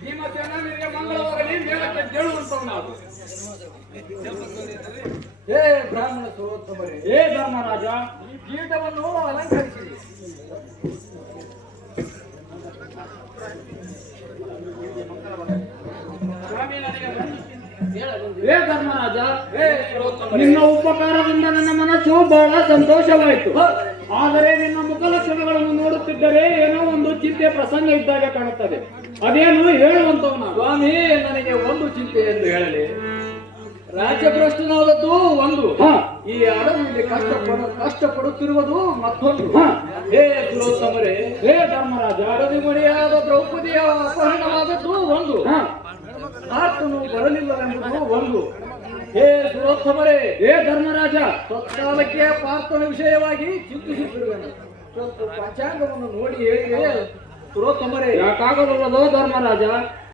ಭೀಮಸೇನ ನಿನಗೆ ಮಂಗಳವಾಗಲಿ ಮೇಲಕ್ಕೆ ಕೇಳುವಂತವ ನಾವು. ಹೇ ಬ್ರಾಹ್ಮಣ ಸರೋತ್ತಮರೇ, ಹೇ ಧರ್ಮರಾಜ, ಈ ಪೀಠವನ್ನು ಅಲಂಕರಿಸಿರಿ. ಸ್ವಾಮಿ ನನಗೆ ಹೇ ಧರ್ಮರಾಜ, ಹೇ ನಿನ್ನ ಉಪಕಾರದಿಂದ ನನ್ನ ಮನಸ್ಸು ಬಹಳ ಸಂತೋಷವಾಯಿತು. ಆದರೆ ನಿನ್ನ ಮುಖಲಕ್ಷಣಗಳನ್ನು ನೋಡುತ್ತಿದ್ದರೆ ಏನೋ ಒಂದು ಚಿಂತೆ ಪ್ರಸಂಗ ಇದ್ದಾಗ ಕಾಣುತ್ತದೆ. ಅದೇನು ಹೇಳುವಂತವನ? ಸ್ವಾಮಿ, ನನಗೆ ಒಂದು ಚಿಂತೆ ಎಂದು ಹೇಳಲಿ. ರಾಜ್ಯಭ್ರಷ್ಟನಾದದ್ದು ಒಂದು, ಈ ಅಡವಿಯಲ್ಲಿ ಕಷ್ಟಪಡುತ್ತಿರುವುದು ಮತ್ತೊಂದು. ಹೇ ಸುರೋತ್ತಮರೇ, ಹೇ ಧರ್ಮರಾಜ, ಅಡವಿ ಮಣಿಯಾದ ದ್ರೌಪದಿಯ ಅಪಹರಣವಾದದ್ದು ಒಂದು, ಆತನು ಬರಲಿಲ್ಲವೆಂಬುದು ಒಂದು. ಹೇ ಸುರೋತ್ತಮರೇ, ಹೇ ಧರ್ಮರಾಜ, ತತ್ಕಾಲಕ್ಕೆ ಪಾರ್ಥನ ವಿಷಯವಾಗಿ ಚಿಂತಿಸುತ್ತಿರುವೆನು. ಸ್ವಲ್ಪ ಪಂಚಾಂಗವನ್ನು ನೋಡಿ ಹೇಳಿ ಸುರೋತ್ತಮರೇ. ಯಾಕಾಗಲೋ ಧರ್ಮರಾಜ,